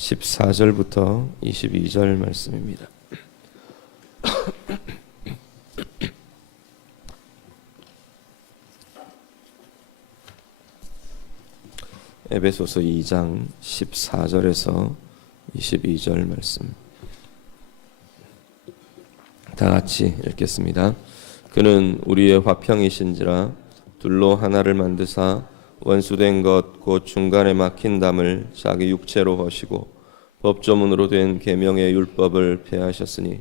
14절부터 22절 말씀입니다. 에베소서 2장 14절에서 22절 말씀 다 같이 읽겠습니다. 그는 우리의 화평이신지라 둘로 하나를 만드사 원수된 것 곧 중간에 막힌 담을 자기 육체로 허시고 법조문으로 된 계명의 율법을 폐하셨으니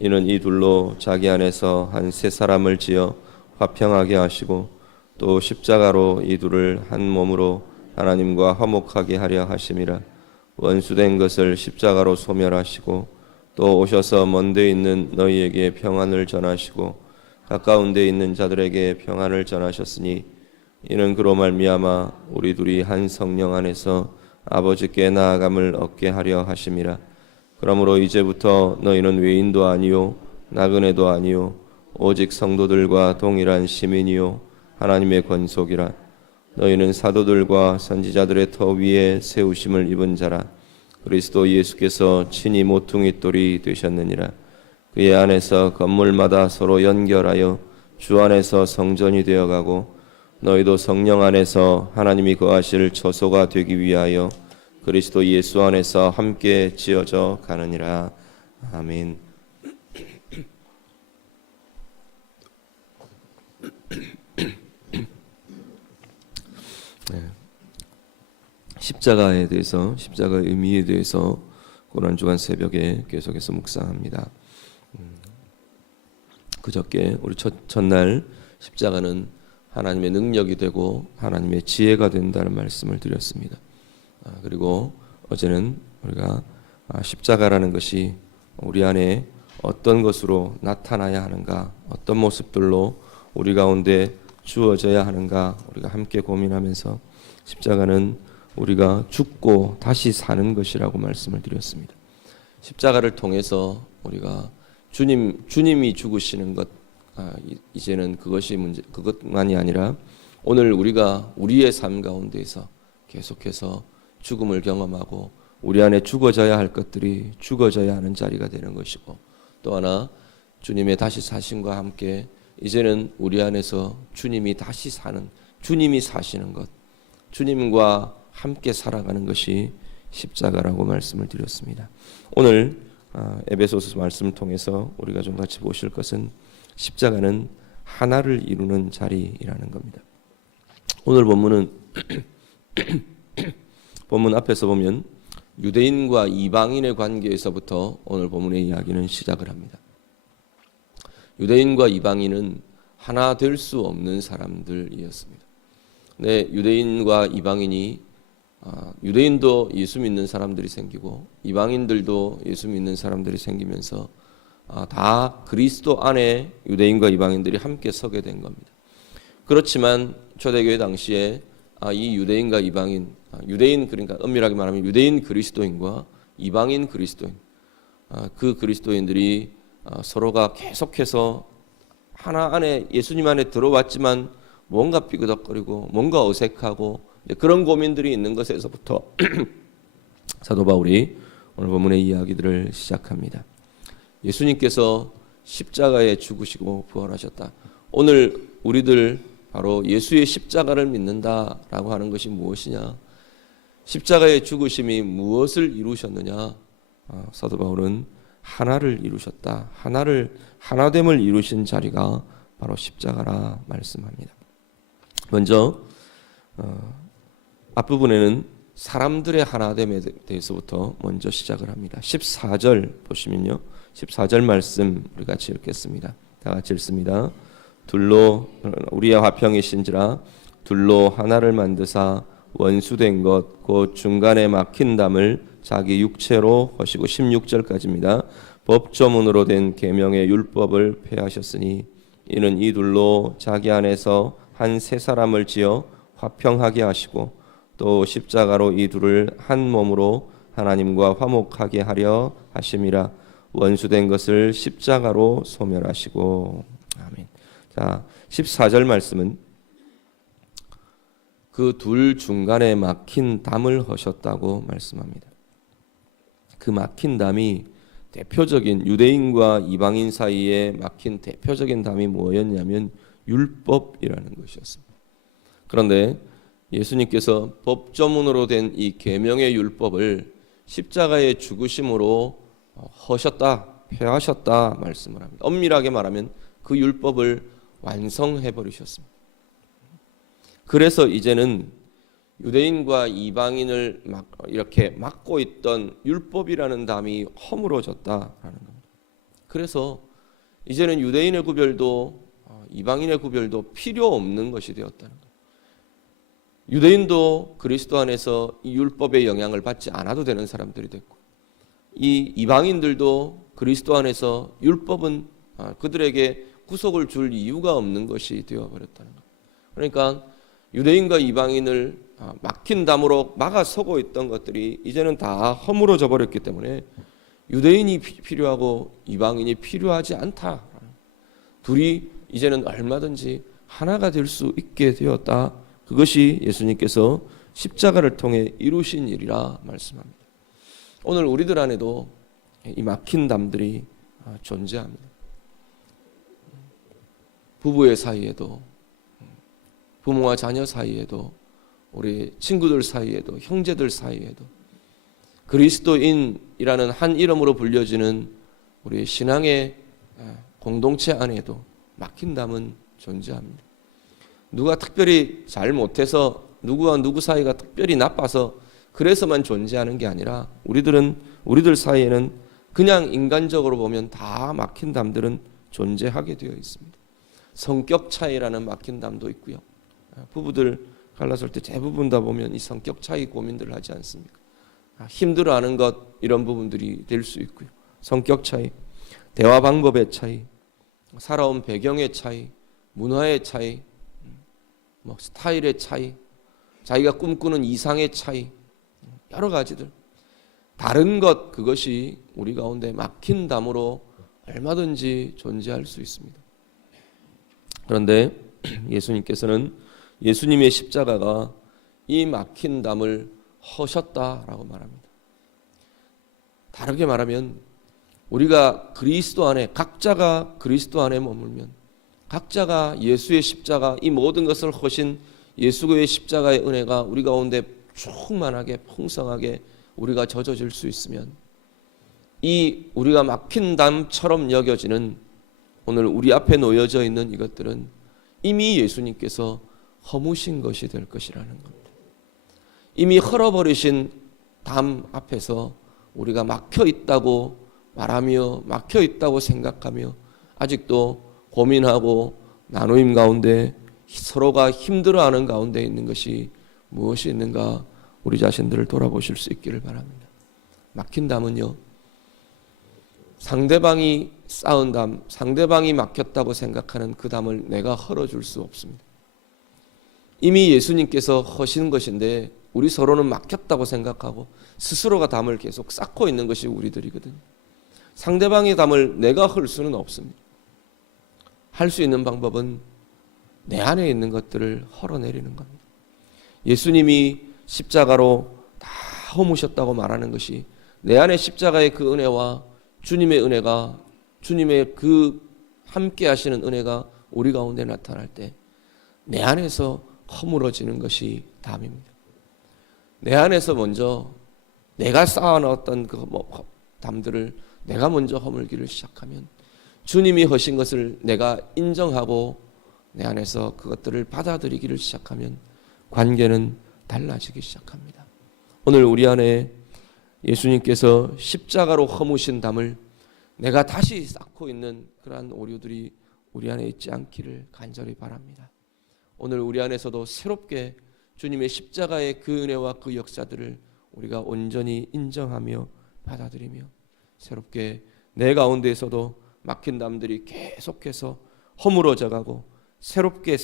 이는 이 둘로 자기 안에서 한 세 사람을 지어 화평하게 하시고 또 십자가로 이 둘을 한 몸으로 하나님과 화목하게 하려 하심이라. 원수된 것을 십자가로 소멸하시고 또 오셔서 먼 데 있는 너희에게 평안을 전하시고 가까운 데 있는 자들에게 평안을 전하셨으니 이는 그로 말미암아 우리 둘이 한 성령 안에서 아버지께 나아감을 얻게 하려 하심이라. 그러므로 이제부터 너희는 외인도 아니요 나그네도 아니요 오직 성도들과 동일한 시민이요 하나님의 권속이라. 너희는 사도들과 선지자들의 터 위에 세우심을 입은 자라. 그리스도 예수께서 친히 모퉁이 돌이 되셨느니라. 그의 안에서 건물마다 서로 연결하여 주 안에서 성전이 되어가고 너희도 성령 안에서 하나님이 거하실 처소가 되기 위하여 그리스도 예수 안에서 함께 지어져 가느니라. 아멘. 네. 십자가에 대해서, 십자가의 의미에 대해서 고난주간 새벽에 계속해서 묵상합니다. 그저께 우리 첫날 십자가는 하나님의 능력이 되고 하나님의 지혜가 된다는 말씀을 드렸습니다. 그리고 어제는 우리가 십자가라는 것이 우리 안에 어떤 것으로 나타나야 하는가, 어떤 모습들로 우리 가운데 주어져야 하는가 우리가 함께 고민하면서 십자가는 우리가 죽고 다시 사는 것이라고 말씀을 드렸습니다. 십자가를 통해서 우리가 주님이 죽으시는 것, 이제는 그것이 문제, 그것만이 아니라 오늘 우리가 우리의 삶 가운데에서 계속해서 죽음을 경험하고 우리 안에 죽어져야 할 것들이 죽어져야 하는 자리가 되는 것이고, 또 하나 주님의 다시 사심과 함께 이제는 우리 안에서 주님이 다시 사는, 주님이 사시는 것, 주님과 함께 살아가는 것이 십자가라고 말씀을 드렸습니다. 오늘 에베소서 말씀을 통해서 우리가 좀 같이 보실 것은 십자가는 하나를 이루는 자리라는 겁니다. 오늘 본문은 본문 앞에서 보면 유대인과 이방인의 관계에서부터 오늘 본문의 이야기는 시작을 합니다. 유대인과 이방인은 하나 될 수 없는 사람들이었습니다. 네, 유대인과 이방인이 유대인도 예수 믿는 사람들이 생기고 이방인들도 예수 믿는 사람들이 생기면서 다 그리스도 안에 유대인과 이방인들이 함께 서게 된 겁니다. 그렇지만 초대교회 당시에 이 유대인과 이방인, 유대인 그러니까 엄밀하게 말하면 유대인 그리스도인과 이방인 그리스도인, 그 그리스도인들이 서로가 계속해서 하나 안에 예수님 안에 들어왔지만 뭔가 삐그덕거리고 뭔가 어색하고 그런 고민들이 있는 것에서부터 사도 바울이 오늘 본문의 이야기들을 시작합니다. 예수님께서 십자가에 죽으시고 부활하셨다. 오늘 우리들 바로 예수의 십자가를 믿는다라고 하는 것이 무엇이냐? 십자가의 죽으심이 무엇을 이루셨느냐? 사도 바울은 하나를 이루셨다. 하나됨을 이루신 자리가 바로 십자가라 말씀합니다. 먼저 앞부분에는 사람들의 하나됨에 대해서부터 먼저 시작을 합니다. 14절 보시면요. 14절 말씀 우리 같이 읽겠습니다. 다 같이 읽습니다. 둘로 우리의 화평이신지라 둘로 하나를 만드사 원수된 것 곧 중간에 막힌 담을 자기 육체로 허시고 16절까지입니다. 법조문으로 된 계명의 율법을 폐하셨으니 이는 이 둘로 자기 안에서 한 세 사람을 지어 화평하게 하시고 또 십자가로 이 둘을 한 몸으로 하나님과 화목하게 하려 하심이라. 원수된 것을 십자가로 소멸하시고. 아멘. 자, 14절 말씀은 그 둘 중간에 막힌 담을 허셨다고 말씀합니다. 그 막힌 담이 대표적인 유대인과 이방인 사이에 막힌 대표적인 담이 뭐였냐면 율법이라는 것이었습니다. 그런데 예수님께서 법조문으로 된 이 계명의 율법을 십자가의 죽으심으로 허셨다, 폐하셨다 말씀을 합니다. 엄밀하게 말하면 그 율법을 완성해 버리셨습니다. 그래서 이제는 유대인과 이방인을 이렇게 막고 있던 율법이라는 담이 허물어졌다라는 겁니다. 그래서 이제는 유대인의 구별도 이방인의 구별도 필요 없는 것이 되었다는 거예요. 유대인도 그리스도 안에서 이 율법의 영향을 받지 않아도 되는 사람들이 됐고, 이 이방인들도 그리스도 안에서 율법은 그들에게 구속을 줄 이유가 없는 것이 되어버렸다는 거예요. 그러니까 유대인과 이방인을 막힌 담으로 막아서고 있던 것들이 이제는 다 허물어져 버렸기 때문에 유대인이 필요하고 이방인이 필요하지 않다. 둘이 이제는 얼마든지 하나가 될 수 있게 되었다. 그것이 예수님께서 십자가를 통해 이루신 일이라 말씀합니다. 오늘 우리들 안에도 이 막힌 담들이 존재합니다. 부부의 사이에도, 부모와 자녀 사이에도, 우리 친구들 사이에도, 형제들 사이에도, 그리스도인이라는 한 이름으로 불려지는 우리 신앙의 공동체 안에도 막힌 담은 존재합니다. 누가 특별히 잘못해서 누구와 누구 사이가 특별히 나빠서 그래서만 존재하는 게 아니라 우리들 사이에는 그냥 인간적으로 보면 다 막힌 담들은 존재하게 되어 있습니다. 성격 차이라는 막힌 담도 있고요. 부부들 갈라설 때 대부분 다 보면 이 성격 차이 고민들을 하지 않습니까? 힘들어하는 것 이런 부분들이 될 수 있고요. 성격 차이, 대화 방법의 차이, 살아온 배경의 차이, 문화의 차이, 스타일의 차이, 자기가 꿈꾸는 이상의 차이, 여러 가지들 다른 것, 그것이 우리 가운데 막힌 담으로 얼마든지 존재할 수 있습니다. 그런데 예수님께서는 예수님의 십자가가 이 막힌 담을 허셨다라고 말합니다. 다르게 말하면 우리가 그리스도 안에, 각자가 그리스도 안에 머물면, 각자가 예수의 십자가, 이 모든 것을 허신 예수의 십자가의 은혜가 우리 가운데 충만하게 풍성하게 우리가 젖어질 수 있으면, 이 우리가 막힌 담처럼 여겨지는 오늘 우리 앞에 놓여져 있는 이것들은 이미 예수님께서 허무신 것이 될 것이라는 겁니다. 이미 헐어버리신 담 앞에서 우리가 막혀 있다고 말하며, 막혀 있다고 생각하며 아직도 고민하고 나누임 가운데 서로가 힘들어하는 가운데 있는 것이 무엇이 있는가, 우리 자신들을 돌아보실 수 있기를 바랍니다. 막힌 담은요, 상대방이 쌓은 담, 상대방이 막혔다고 생각하는 그 담을 내가 헐어줄 수 없습니다. 이미 예수님께서 허신 것인데 우리 서로는 막혔다고 생각하고 스스로가 담을 계속 쌓고 있는 것이 우리들이거든요. 상대방의 담을 내가 헐 수는 없습니다. 할 수 있는 방법은 내 안에 있는 것들을 헐어내리는 겁니다. 예수님이 십자가로 다 허무셨다고 말하는 것이 내 안에 십자가의 그 은혜와 주님의 은혜가, 주님의 그 함께 하시는 은혜가 우리 가운데 나타날 때 내 안에서 허물어지는 것이 담입니다. 내 안에서 먼저 내가 쌓아놓았던 그 담들을 내가 먼저 허물기를 시작하면 주님이 하신 것을 내가 인정하고 내 안에서 그것들을 받아들이기를 시작하면 관계는 달라지기 시작합니다. 오늘 우리 안에 예수님께서 십자가로 허무신 담을 내가 다시 쌓고 있는 그러한 오류들이 우리 안에 있지 않기를 간절히 바랍니다. 오늘 우리 안에서도 새롭게 주님의 십자가의 그 은혜와 그 역사들을 우리가 온전히 인정하며 받아들이며 새롭게 내 가운데에서도 막힌 담들이 계속해서 허물어져 가고 새롭게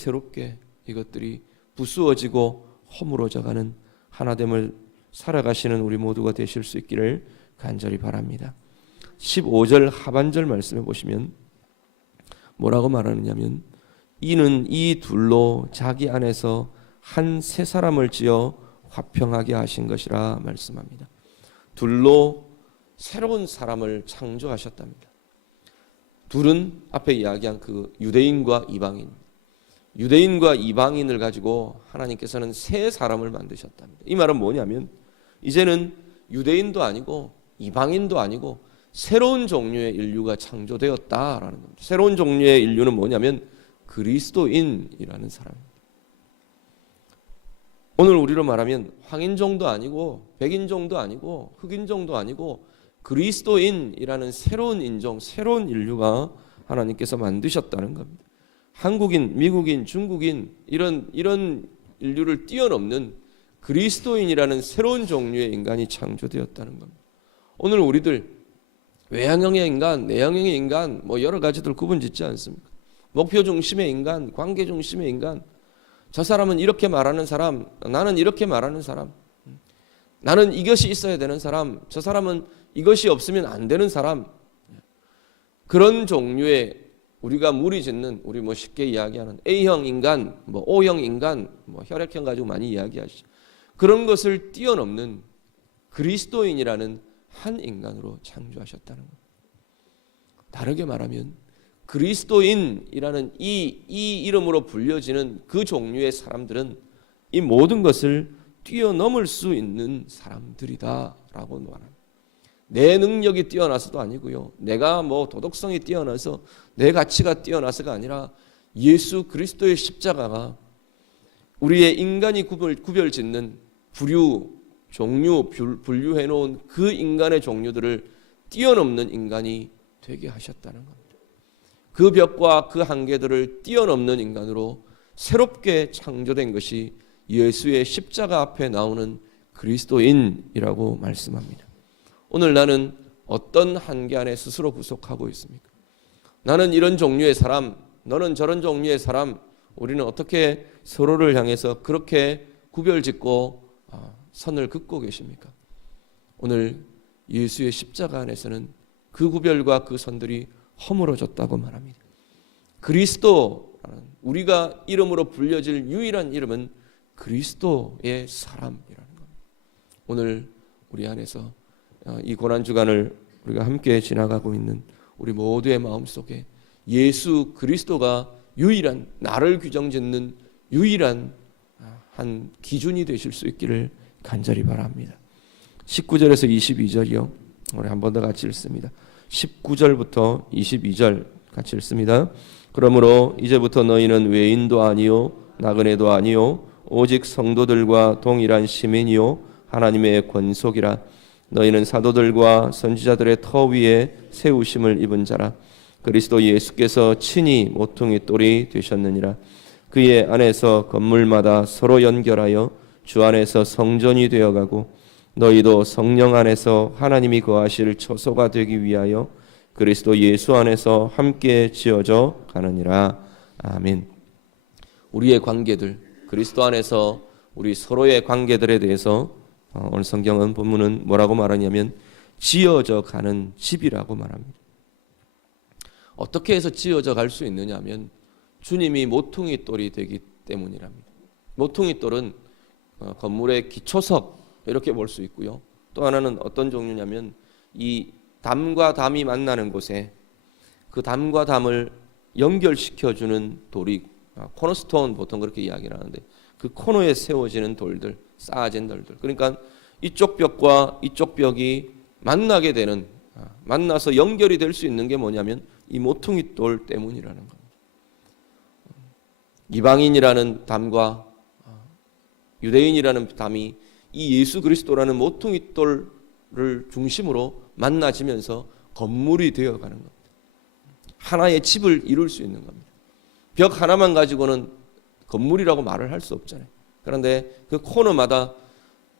이것들이 부수어지고 허물어져 가는 하나됨을 살아가시는 우리 모두가 되실 수 있기를 간절히 바랍니다. 15절 하반절 말씀해 보시면 뭐라고 말하느냐면, 이는 이 둘로 자기 안에서 한 새 사람을 지어 화평하게 하신 것이라 말씀합니다. 둘로 새로운 사람을 창조하셨답니다. 둘은 앞에 이야기한 그 유대인과 이방인, 유대인과 이방인을 가지고 하나님께서는 새 사람을 만드셨답니다. 이 말은 뭐냐면 이제는 유대인도 아니고 이방인도 아니고 새로운 종류의 인류가 창조되었다라는 겁니다. 새로운 종류의 인류는 뭐냐면 그리스도인이라는 사람입니다. 오늘 우리로 말하면 황인종도 아니고 백인종도 아니고 흑인종도 아니고 그리스도인이라는 새로운 인종, 새로운 인류가 하나님께서 만드셨다는 겁니다. 한국인, 미국인, 중국인 이런 인류를 뛰어넘는 그리스도인이라는 새로운 종류의 인간이 창조되었다는 겁니다. 오늘 우리들 외향형의 인간, 내향형의 인간 뭐 여러 가지들 구분짓지 않습니까? 목표 중심의 인간, 관계 중심의 인간, 저 사람은 이렇게 말하는 사람, 나는 이렇게 말하는 사람, 나는 이것이 있어야 되는 사람, 저 사람은 이것이 없으면 안 되는 사람, 그런 종류의 우리가 무리짓는, 우리 뭐 쉽게 이야기하는 A형 인간, 뭐 O형 인간, 뭐 혈액형 가지고 많이 이야기하시죠. 그런 것을 뛰어넘는 그리스도인이라는 한 인간으로 창조하셨다는 겁니다. 다르게 말하면 그리스도인이라는 이 이름으로 불려지는 그 종류의 사람들은 이 모든 것을 뛰어넘을 수 있는 사람들이다라고 말합니다. 내 능력이 뛰어나서도 아니고요. 내가 뭐 도덕성이 뛰어나서 내 가치가 뛰어나서가 아니라 예수 그리스도의 십자가가 우리의 인간이 구별짓는 종류, 분류해 놓은 그 인간의 종류들을 뛰어넘는 인간이 되게 하셨다는 겁니다. 그 벽과 그 한계들을 뛰어넘는 인간으로 새롭게 창조된 것이 예수의 십자가 앞에 나오는 그리스도인이라고 말씀합니다. 오늘 나는 어떤 한계 안에 스스로 구속하고 있습니까? 나는 이런 종류의 사람, 너는 저런 종류의 사람, 우리는 어떻게 서로를 향해서 그렇게 구별짓고 선을 긋고 계십니까? 오늘 예수의 십자가 안에서는 그 구별과 그 선들이 허물어졌다고 말합니다. 그리스도라는 우리가 이름으로 불려질 유일한 이름은 그리스도의 사람이라는 겁니다. 오늘 우리 안에서 이 고난주간을 우리가 함께 지나가고 있는 우리 모두의 마음속에 예수 그리스도가 유일한, 나를 규정짓는 유일한 한 기준이 되실 수 있기를 간절히 바랍니다. 19절에서 22절이요. 우리 한 번 더 같이 읽습니다. 19절부터 22절 같이 읽습니다. 그러므로 이제부터 너희는 외인도 아니요 나그네도 아니요 오직 성도들과 동일한 시민이요 하나님의 권속이라. 너희는 사도들과 선지자들의 터 위에 세우심을 입은 자라. 그리스도 예수께서 친히 모퉁이 돌이 되셨느니라. 그의 안에서 건물마다 서로 연결하여 주 안에서 성전이 되어가고 너희도 성령 안에서 하나님이 거하실 처소가 되기 위하여 그리스도 예수 안에서 함께 지어져 가느니라. 아멘. 우리의 관계들, 그리스도 안에서 우리 서로의 관계들에 대해서 오늘 성경은 본문은 뭐라고 말하냐면 지어져 가는 집이라고 말합니다. 어떻게 해서 지어져 갈 수 있느냐 하면 주님이 모퉁이 돌이 되기 때문이랍니다. 모퉁이 돌은 건물의 기초석 이렇게 볼 수 있고요. 또 하나는 어떤 종류냐면 이 담과 담이 만나는 곳에 그 담과 담을 연결시켜주는 돌이 코너스톤 보통 그렇게 이야기를 하는데 그 코너에 세워지는 돌들, 쌓아진 돌들. 그러니까 이쪽 벽과 이쪽 벽이 만나게 되는, 만나서 연결이 될 수 있는 게 뭐냐면 이 모퉁이 돌 때문이라는 겁니다. 이방인이라는 담과 유대인이라는 담이 이 예수 그리스도라는 모퉁이 돌을 중심으로 만나지면서 건물이 되어가는 겁니다. 하나의 집을 이룰 수 있는 겁니다. 벽 하나만 가지고는 건물이라고 말을 할 수 없잖아요. 그런데 그 코너마다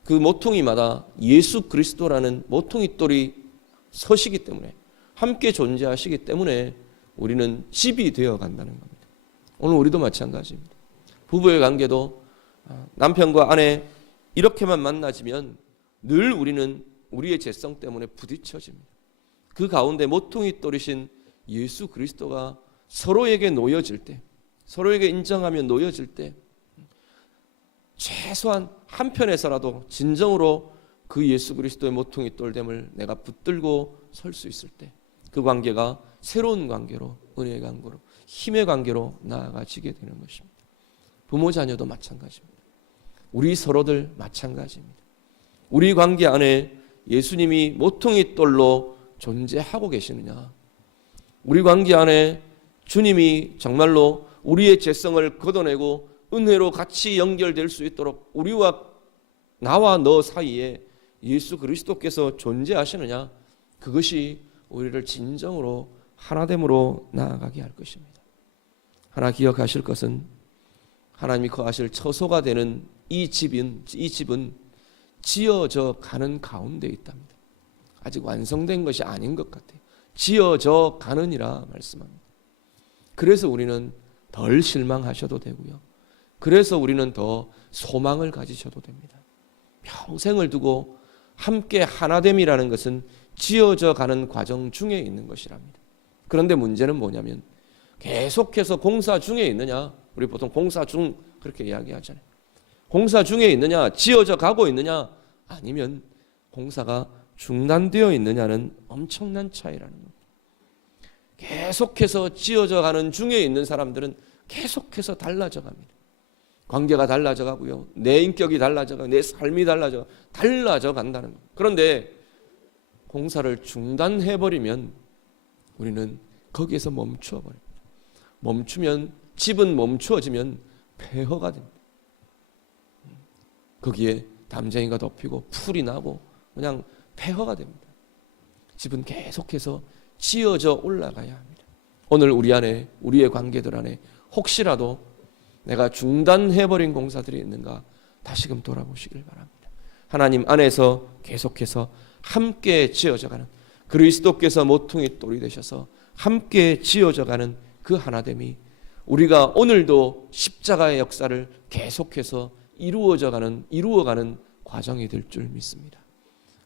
그 모퉁이마다 예수 그리스도라는 모퉁이 돌이 서시기 때문에 함께 존재하시기 때문에 우리는 집이 되어 간다는 겁니다. 오늘 우리도 마찬가지입니다. 부부의 관계도 남편과 아내 이렇게만 만나지면 늘 우리는 우리의 죄성 때문에 부딪혀집니다. 그 가운데 모퉁이 돌이신 예수 그리스도가 서로에게 놓여질 때, 서로에게 인정하며 놓여질 때 최소한 한편에서라도 진정으로 그 예수 그리스도의 모퉁이 돌됨을 내가 붙들고 설 수 있을 때 그 관계가 새로운 관계로, 은혜의 관계로, 힘의 관계로 나아가지게 되는 것입니다. 부모 자녀도 마찬가지입니다. 우리 서로들 마찬가지입니다. 우리 관계 안에 예수님이 모퉁이 돌로 존재하고 계시느냐, 우리 관계 안에 주님이 정말로 우리의 죄성을 걷어내고 은혜로 같이 연결될 수 있도록 우리와 나와 너 사이에 예수 그리스도께서 존재하시느냐, 그것이 우리를 진정으로 하나됨으로 나아가게 할 것입니다. 하나 기억하실 것은 하나님이 거하실 처소가 되는 이 집은 지어져 가는 가운데 있답니다. 아직 완성된 것이 아닌 것 같아요. 지어져 가느니라 말씀합니다. 그래서 우리는 덜 실망하셔도 되고요. 그래서 우리는 더 소망을 가지셔도 됩니다. 평생을 두고 함께 하나됨이라는 것은 지어져 가는 과정 중에 있는 것이랍니다. 그런데 문제는 뭐냐면 계속해서 공사 중에 있느냐, 우리 보통 공사 중 그렇게 이야기하잖아요. 공사 중에 있느냐, 지어져 가고 있느냐, 아니면 공사가 중단되어 있느냐는 엄청난 차이라는 겁니다. 계속해서 지어져 가는 중에 있는 사람들은 계속해서 달라져 갑니다. 관계가 달라져 가고요, 내 인격이 달라져 가고 내 삶이 달라져 간다는 겁니다. 그런데 공사를 중단해버리면 우리는 거기에서 멈추어버립니다. 멈추면, 집은 멈추어지면 폐허가 됩니다. 거기에 담쟁이가 덮이고 풀이 나고 그냥 폐허가 됩니다. 집은 계속해서 지어져 올라가야 합니다. 오늘 우리 안에, 우리의 관계들 안에 혹시라도 내가 중단해버린 공사들이 있는가 다시금 돌아보시길 바랍니다. 하나님 안에서 계속해서 함께 지어져가는, 그리스도께서 모퉁이 돌이 되셔서 함께 지어져가는 그 하나됨이 우리가 오늘도 십자가의 역사를 계속해서 이루어가는 과정이 될 줄 믿습니다.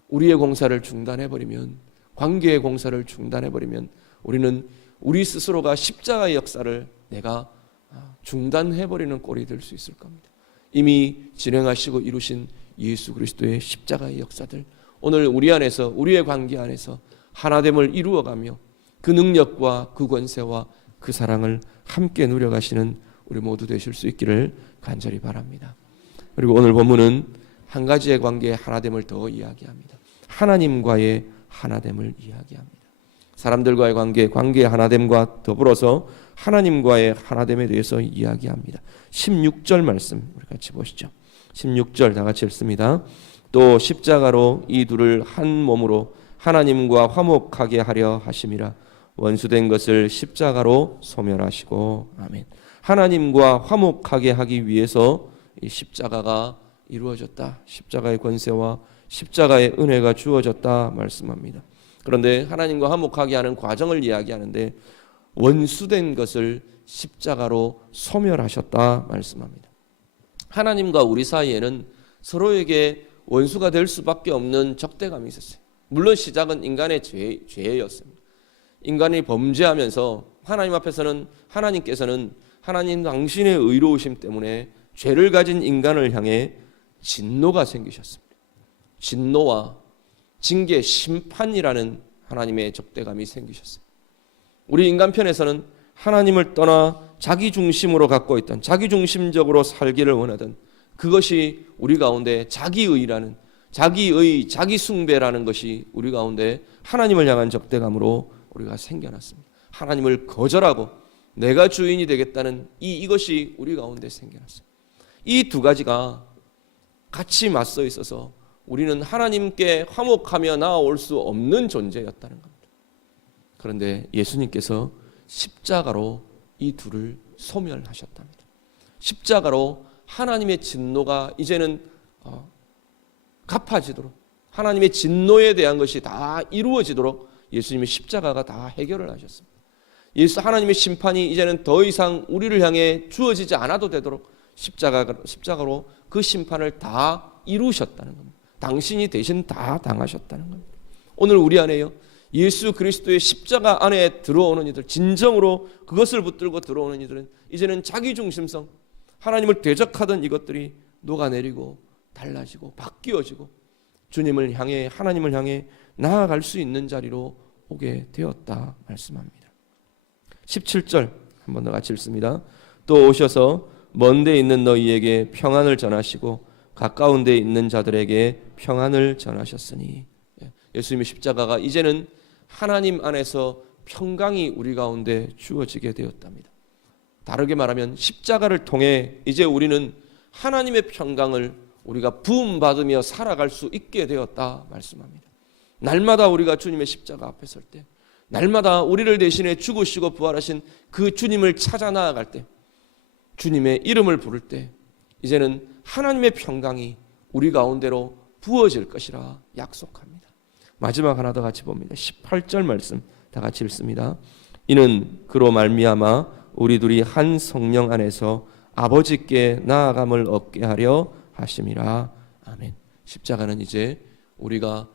우리의 공사를 중단해버리면, 관계의 공사를 중단해버리면 우리는 우리 스스로가 십자가의 역사를 내가 중단해버리는 꼴이 될 수 있을 겁니다. 이미 진행하시고 이루신 예수 그리스도의 십자가의 역사들, 오늘 우리 안에서, 우리의 관계 안에서 하나됨을 이루어가며 그 능력과 그 권세와 그 사랑을 함께 누려가시는 우리 모두 되실 수 있기를 간절히 바랍니다. 그리고 오늘 본문은 한 가지의 관계의 하나됨을 더 이야기합니다. 하나님과의 하나됨을 이야기합니다. 사람들과의 관계의 하나됨과 더불어서 하나님과의 하나됨에 대해서 이야기합니다. 16절 말씀 우리 같이 보시죠. 16절 다 같이 읽습니다. 또 십자가로 이 둘을 한 몸으로 하나님과 화목하게 하려 하심이라. 원수된 것을 십자가로 소멸하시고. 아멘. 하나님과 화목하게 하기 위해서 이 십자가가 이루어졌다. 십자가의 권세와 십자가의 은혜가 주어졌다 말씀합니다. 그런데 하나님과 화목하게 하는 과정을 이야기하는데 원수된 것을 십자가로 소멸하셨다 말씀합니다. 하나님과 우리 사이에는 서로에게 원수가 될 수밖에 없는 적대감이 있었어요. 물론 시작은 인간의 죄였습니다. 인간이 범죄하면서 하나님 앞에서는, 하나님께서는 하나님 당신의 의로우심 때문에 죄를 가진 인간을 향해 진노가 생기셨습니다. 진노와 징계, 심판이라는 하나님의 적대감이 생기셨어요. 우리 인간 편에서는 하나님을 떠나 자기 중심으로 갖고 있던, 자기 중심적으로 살기를 원하던 그것이 우리 가운데 자기의라는, 자기의, 자기 숭배라는 것이 우리 가운데 하나님을 향한 적대감으로 우리가 생겨났습니다. 하나님을 거절하고 내가 주인이 되겠다는 이것이 우리 가운데 생겨났어요. 이 두 가지가 같이 맞서 있어서 우리는 하나님께 화목하며 나아올 수 없는 존재였다는 겁니다. 그런데 예수님께서 십자가로 이 둘을 소멸하셨답니다. 십자가로 하나님의 진노가 이제는 갚아지도록, 하나님의 진노에 대한 것이 다 이루어지도록 예수님의 십자가가 다 해결을 하셨습니다. 하나님의 심판이 이제는 더 이상 우리를 향해 주어지지 않아도 되도록 십자가로 그 심판을 다 이루셨다는 겁니다. 당신이 대신 다 당하셨다는 겁니다. 오늘 우리 안에요, 예수 그리스도의 십자가 안에 들어오는 이들, 진정으로 그것을 붙들고 들어오는 이들은 이제는 자기중심성, 하나님을 대적하던 이것들이 녹아내리고 달라지고 바뀌어지고 주님을 향해, 하나님을 향해 나아갈 수 있는 자리로 오게 되었다 말씀합니다. 17절 한 번 더 같이 읽습니다. 또 오셔서 먼 데 있는 너희에게 평안을 전하시고 가까운 데 있는 자들에게 평안을 전하셨으니, 예수님의 십자가가 이제는 하나님 안에서 평강이 우리 가운데 주어지게 되었답니다. 다르게 말하면 십자가를 통해 이제 우리는 하나님의 평강을 우리가 부음받으며 살아갈 수 있게 되었다 말씀합니다. 날마다 우리가 주님의 십자가 앞에 설 때, 날마다 우리를 대신해 죽으시고 부활하신 그 주님을 찾아 나아갈 때, 주님의 이름을 부를 때 이제는 하나님의 평강이 우리 가운데로 부어질 것이라 약속합니다. 마지막 하나 더 같이 봅니다. 18절 말씀 다 같이 읽습니다. 이는 그로 말미암아 우리 둘이 한 성령 안에서 아버지께 나아감을 얻게 하려 하심이라. 아멘. 십자가는 이제 우리가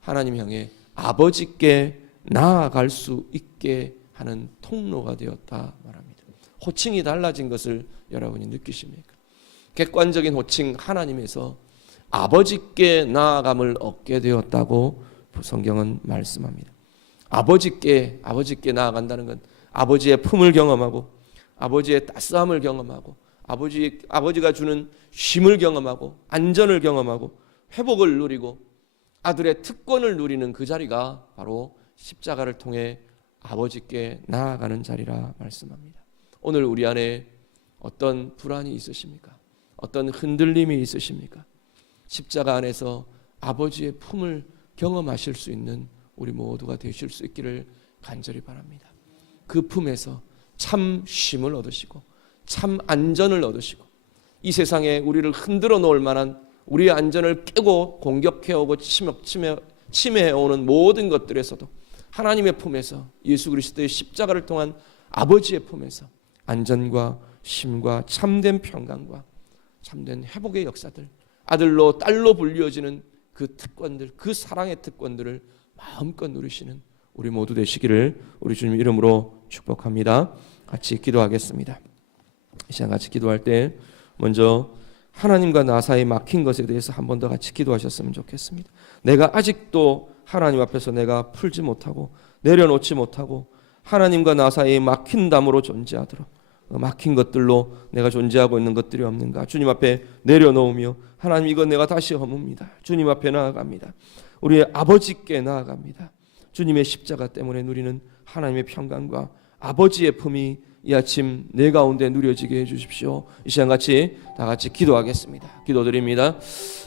하나님 향해 아버지께 나아갈 수 있게 하는 통로가 되었다 말합니다. 호칭이 달라진 것을 여러분이 느끼십니까? 객관적인 호칭 하나님에서 아버지께 나아감을 얻게 되었다고 성경은 말씀합니다. 아버지께 나아간다는 건 아버지의 품을 경험하고 아버지의 따스함을 경험하고 아버지가 주는 쉼을 경험하고 안전을 경험하고 회복을 누리고 아들의 특권을 누리는 그 자리가 바로 십자가를 통해 아버지께 나아가는 자리라 말씀합니다. 오늘 우리 안에 어떤 불안이 있으십니까? 어떤 흔들림이 있으십니까? 십자가 안에서 아버지의 품을 경험하실 수 있는 우리 모두가 되실 수 있기를 간절히 바랍니다. 그 품에서 참 쉼을 얻으시고 참 안전을 얻으시고 이 세상에 우리를 흔들어 놓을 만한 우리의 안전을 깨고 공격해오고 침해해오는 모든 것들에서도 하나님의 품에서 예수 그리스도의 십자가를 통한 아버지의 품에서 안전과 쉼과 참된 평강과 참된 회복의 역사들, 아들로 딸로 불리어지는 그 특권들, 그 사랑의 특권들을 마음껏 누리시는 우리 모두 되시기를 우리 주님 이름으로 축복합니다. 같이 기도하겠습니다. 이 시간 같이 기도할 때 먼저 하나님과 나 사이 막힌 것에 대해서 한 번 더 같이 기도하셨으면 좋겠습니다. 내가 아직도 하나님 앞에서 내가 풀지 못하고 내려놓지 못하고 하나님과 나 사이에 막힌 담으로 존재하도록 막힌 것들로 내가 존재하고 있는 것들이 없는가 주님 앞에 내려놓으며 하나님 이건 내가 다시 허뭅니다. 주님 앞에 나아갑니다. 우리의 아버지께 나아갑니다. 주님의 십자가 때문에 누리는 하나님의 평강과 아버지의 품이 이 아침 내 가운데 누려지게 해주십시오. 이 시간 같이 다 같이 기도하겠습니다. 기도드립니다.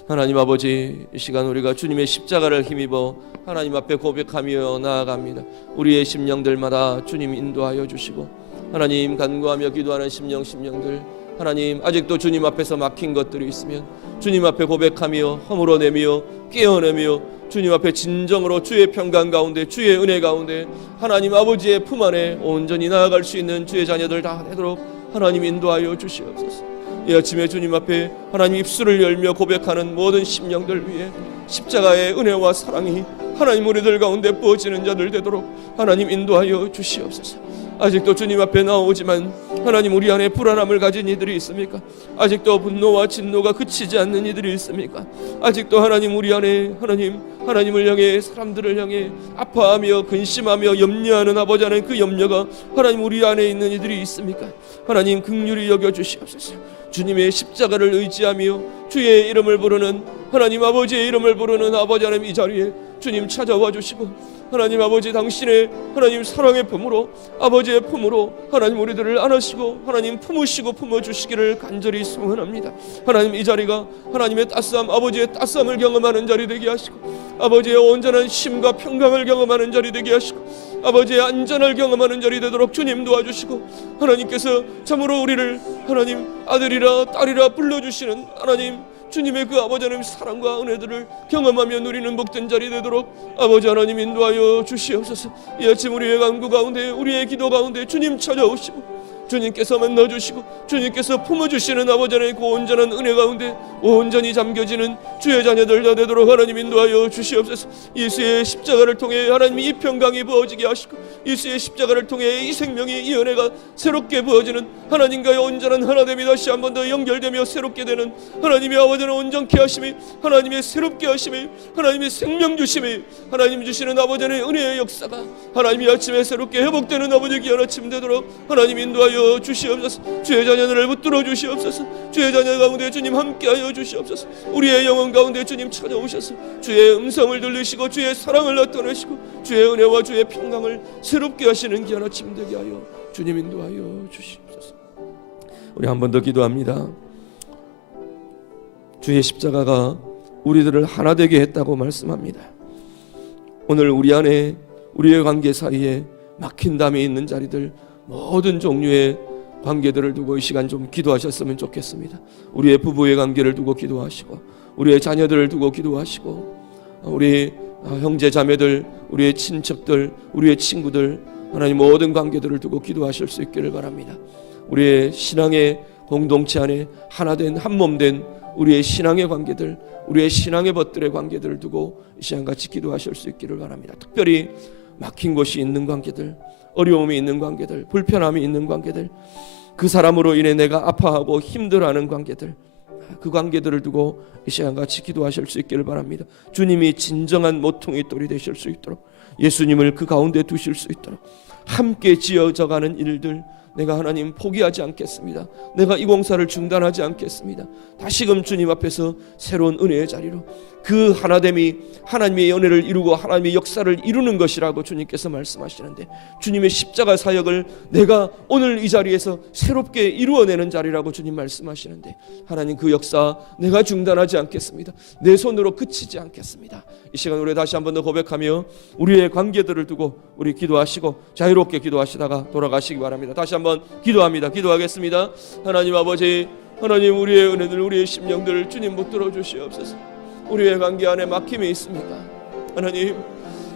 하나님 아버지, 이 시간 우리가 주님의 십자가를 힘입어 하나님 앞에 고백하며 나아갑니다. 우리의 심령들마다 주님 인도하여 주시고 하나님 간구하며 기도하는 심령들 하나님 아직도 주님 앞에서 막힌 것들이 있으면 주님 앞에 고백하며 허물어내며 깨어내며 주님 앞에 진정으로 주의 평강 가운데 주의 은혜 가운데 하나님 아버지의 품 안에 온전히 나아갈 수 있는 주의 자녀들 다 되도록 하나님 인도하여 주시옵소서. 이 아침에 주님 앞에 하나님 입술을 열며 고백하는 모든 심령들 위해 십자가의 은혜와 사랑이 하나님 우리들 가운데 부어지는 자들 되도록 하나님 인도하여 주시옵소서. 아직도 주님 앞에 나오지만 하나님 우리 안에 불안함을 가진 이들이 있습니까? 아직도 분노와 진노가 그치지 않는 이들이 있습니까? 아직도 하나님 우리 안에 하나님을 향해 사람들을 향해 아파하며 근심하며 염려하는 아버지 하는 그 염려가 하나님 우리 안에 있는 이들이 있습니까? 하나님 긍휼히 여겨 주시옵소서. 주님의 십자가를 의지하며 주의 이름을 부르는 하나님 아버지의 이름을 부르는 아버지 하나님 이 자리에 주님 찾아와 주시고 하나님 아버지 당신의 하나님 사랑의 품으로 아버지의 품으로 하나님 우리들을 안으시고 하나님 품으시고 품어주시기를 간절히 소원합니다. 하나님 이 자리가 하나님의 따스함 아버지의 따스함을 경험하는 자리 되게 하시고 아버지의 온전한 쉼과 평강을 경험하는 자리 되게 하시고 아버지의 안전을 경험하는 자리 되도록 주님 도와주시고 하나님께서 참으로 우리를 하나님 아들이라 딸이라 불러주시는 하나님 주님의 그 아버지 하나님 사랑과 은혜들을 경험하며 누리는 복된 자리 되도록 아버지 하나님 인도하여 주시옵소서. 이 아침 우리의 간구 가운데 우리의 기도 가운데 주님 찾아오시고 주님께서 만나주시고 주님께서 품어주시는 아버지 하나님 그 온전한 은혜 가운데 온전히 잠겨지는 주의 자녀들 다 되도록 하나님 인도하여 주시옵소서. 예수의 십자가를 통해 하나님 이 평강이 부어지게 하시고, 예수의 십자가를 통해 이 생명이, 이 은혜가 새롭게 부어지는 하나님과의 온전한 하나됨이 다시 한 번 더 연결되며 새롭게 되는 하나님의 아버지는 온전케 하심이, 하나님의 새롭게 하심이, 하나님의 생명 주심이, 하나님 주시는 아버지의 은혜의 역사가 하나님이 아침에 새롭게 회복되는 아버지 귀한 아침 되도록 하나님 인도하여 주시옵소서. 주의 자녀들을 붙들어 주시옵소서. 주의 자녀 가운데 주님 함께하여 주시옵소서. 우리의 영혼 가운데 주님 찾아오셔서 주의 음성을 들리시고 주의 사랑을 나타내시고 주의 은혜와 주의 평강을 새롭게 하시는 귀한 아침 되게 하여 주님 인도하여 주시옵소서. 우리 한 번 더 기도합니다. 주의 십자가가 우리들을 하나 되게 했다고 말씀합니다. 오늘 우리 안에, 우리의 관계 사이에 막힌 담이 있는 자리들, 모든 종류의 관계들을 두고 이 시간 좀 기도하셨으면 좋겠습니다. 우리의 부부의 관계를 두고 기도하시고, 우리의 자녀들을 두고 기도하시고, 우리 형제 자매들, 우리의 친척들, 우리의 친구들, 하나님 모든 관계들을 두고 기도하실 수 있기를 바랍니다. 우리의 신앙의 공동체 안에 하나된, 한몸된 우리의 신앙의 관계들, 우리의 신앙의 벗들의 관계들을 두고 이 시간 같이 기도하실 수 있기를 바랍니다. 특별히 막힌 곳이 있는 관계들, 어려움이 있는 관계들, 불편함이 있는 관계들, 그 사람으로 인해 내가 아파하고 힘들어하는 관계들, 그 관계들을 두고 이 시간 같이 기도하실 수 있기를 바랍니다. 주님이 진정한 모퉁이 돌이 되실 수 있도록, 예수님을 그 가운데 두실 수 있도록, 함께 지어져가는 일들 내가 하나님 포기하지 않겠습니다. 내가 이 공사를 중단하지 않겠습니다. 다시금 주님 앞에서 새로운 은혜의 자리로 그 하나됨이 하나님의 연애를 이루고 하나님의 역사를 이루는 것이라고 주님께서 말씀하시는데, 주님의 십자가 사역을 내가 오늘 이 자리에서 새롭게 이루어내는 자리라고 주님 말씀하시는데, 하나님 그 역사 내가 중단하지 않겠습니다. 내 손으로 그치지 않겠습니다. 이 시간 우리 다시 한 번 더 고백하며 우리의 관계들을 두고 우리 기도하시고 자유롭게 기도하시다가 돌아가시기 바랍니다. 다시 한번 기도합니다. 기도하겠습니다. 하나님 아버지, 하나님 우리의 은혜들, 우리의 심령들을 주님 붙들어 주시옵소서. 우리의 관계 안에 막힘이 있습니까? 하나님,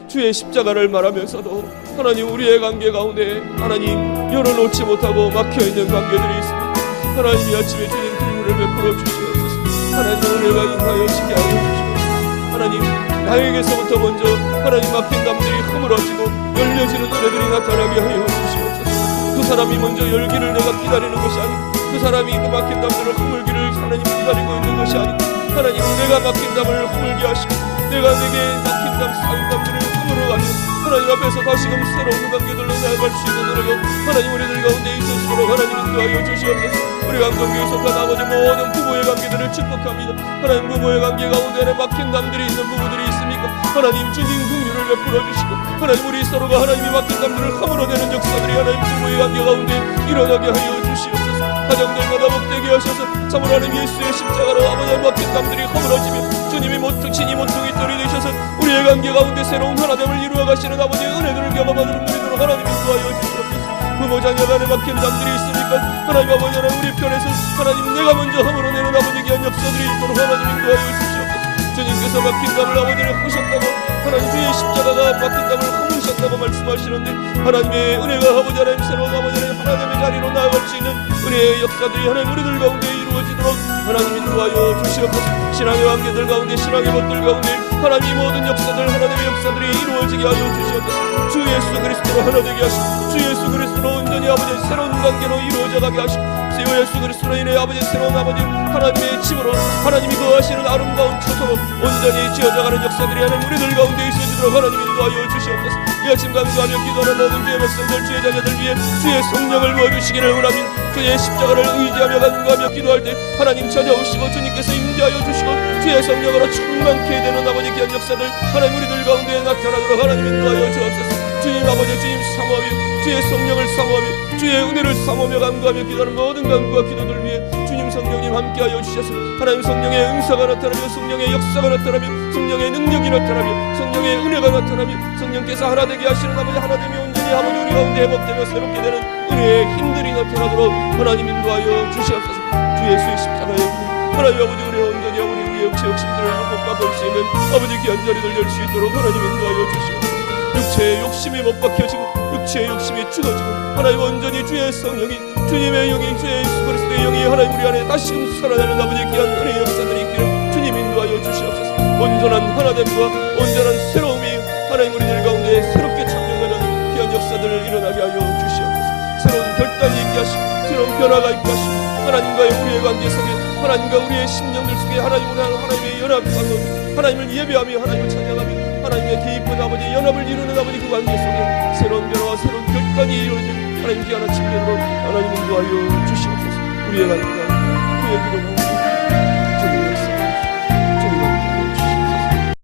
주의 십자가를 말하면서도 하나님 우리의 관계 가운데 하나님 열어놓지 못하고 막혀있는 관계들이 있습니다. 하나님 이 아침에 주님 긍휼을 베풀어 주시옵소서. 하나님 은혜가 임하여 지게 하여 주시옵소서. 하나님 나에게서부터 먼저 하나님 막힌 담들이 허물어지고 열려지는 은혜들이 나타나게 하여 주시옵소서. 그 사람이 먼저 열기를 내가 기다리는 것이 아니고, 그 사람이 그 막힌 담들을 허물기를 하나님 기다리고 있는 것이 아니고, 하나님 내가 막힌 담을 허물게 하시고 내가 내게 막힌 담, 쌓인 담들을 허물어 가지고 하나님 앞에서 다시금 새로운 관계들로 나아갈 수 있는 은혜가 하나님 우리들 가운데 있으시도록 하나님 인도하여 주시옵소서. 우리 관계에 속한 아버지 모든 부부의 관계들을 축복합니다. 하나님 부부의 관계 가운데 안에 막힌 담들이 있는 부부들이 있습니까? 하나님 주님 긍휼을 베풀어 주시고 하나님 우리 서로가 하나님이 막힌 담들을 허물어내는 역사들이 하나님 부부의 관계 가운데 일어나게 하여 주시옵소서. 가정들마다 복되게 하셔서 참으로 하나님 예수의 십자가로 아버지의 막힌 담들이 허물어지며 주님이 친히 모퉁이 돌이 되셔서 우리의 관계 가운데 새로운 하나됨을 이루어 가시는 아버지의 은혜들을 경험하는 우리들로 하나님 인도하여 주시옵소서. 부모 자녀 간에 막힌 담들이 있으니까 하나님 아버지 하나님 우리 편에서 하나님 내가 먼저 허물어내는 아버지 귀한 역사들이 있도록 하나님 인도하여 주시옵소서. 주님께서 막힌 담을 아버지를 허셨다고, 하나님 주의 십자가가 막힌 담을 허무셨다고 말씀하시는데, 하나님의 은혜가 아버지 하나님 새로운 아버지 하나님의 자리로 나아갈 수 있는 은혜의 역사들이 하나님 우리들 가운데 이루어지도록 하나님 인도하여 주시옵소서. 신앙의 관계들 가운데, 신앙의 것들 가운데 하나님 모든 역사들, 하나님의 역사들이 이루어지게 하여 주시옵소서. 주 예수 그리스도로 하나 되게 하시고 주 예수 그리스도로 온전히 아버지 새로운 관계로 이루어져 가게 하시고 주 예수 그리스도로 인해 아버지 새로운 아버지 하나님의 집으로 하나님이 거하시는 아름다운 처소로 온전히 지어져가는 역사들이 하나님 우리들 가운데 있으시도록 하나님 인도하여 주시옵소서. 이 아침 감사하며 기도하는 모든 주의 백성들, 주의 자녀들 위해 주의 성령을 부어주시기를 원하며 주의 십자가를 의지하며 간구하며 기도할 때 하나님 찾아오시고 주님께서 임재하여 주시고 주의 성령으로 충만케 되는 아버지 귀한 역사들 하나님 우리들 가운데 나타나도록 하나님 인도하여 주옵소서. 주님 아버지 주님 사모하며 주의 성령을 사모하며 주의 은혜를 사모하며 간구하며 기도하는 모든 간구와 기도들 위해 주님 성령님 함께하여 주셔서 하나님 성령의 은사가 나타나며 성령의 역사가 나타나며 성령의 능력이 나타나며 성령의 은혜가 나타나며 성령께서 하나 되게 하시는 아버지 하나됨이 온전히 아버지 우리 가운데 회복되며 새롭게 되는 은혜의 힘들이 나타나도록 하나님 인도하여 주시옵소서. 주 예수의 십자가의 하나님 아버지 우리의 온전히 우리의 육체 욕심들을 한번만 볼 수 있는 아버지 귀한 자리들 열 수 있도록 하나님 인도하여 주시옵소서. 육체의 욕심이 못 박혀지고 육체의 욕심이 줄어지고 하나님 온전히 주의 성령이 주님의 영이 주의 예수 그리스도의 영이 하나님 우리 안에 다시금 살아나는 아버지의 귀한 은혜의 역사들이 있기를 주님 인도하여 주시옵소서. 온전한 하나됨과 온전한 새로움이 하나님 우리들 가운데 새롭게 창조되는 귀한 역사들을 일어나게 하여 주시옵소서. 새로운 결단이 있게 하시고 새로운 변화가 있게 하시고 하나님과의 우리의 관계 속에 하나님과 우리의 심령들 속에 하나님의 연합하고 하나님을 예배하며 하나님을 찬양하며 하나님의 깊은 아버지 연합을 이루는 아버지 그 관계 속에 새로운 변화와 새로운 결단이 이루어진 하나님 귀한 아침으로 하나님 인도하여 주시옵소서. 우리의 관계가 그의 기도로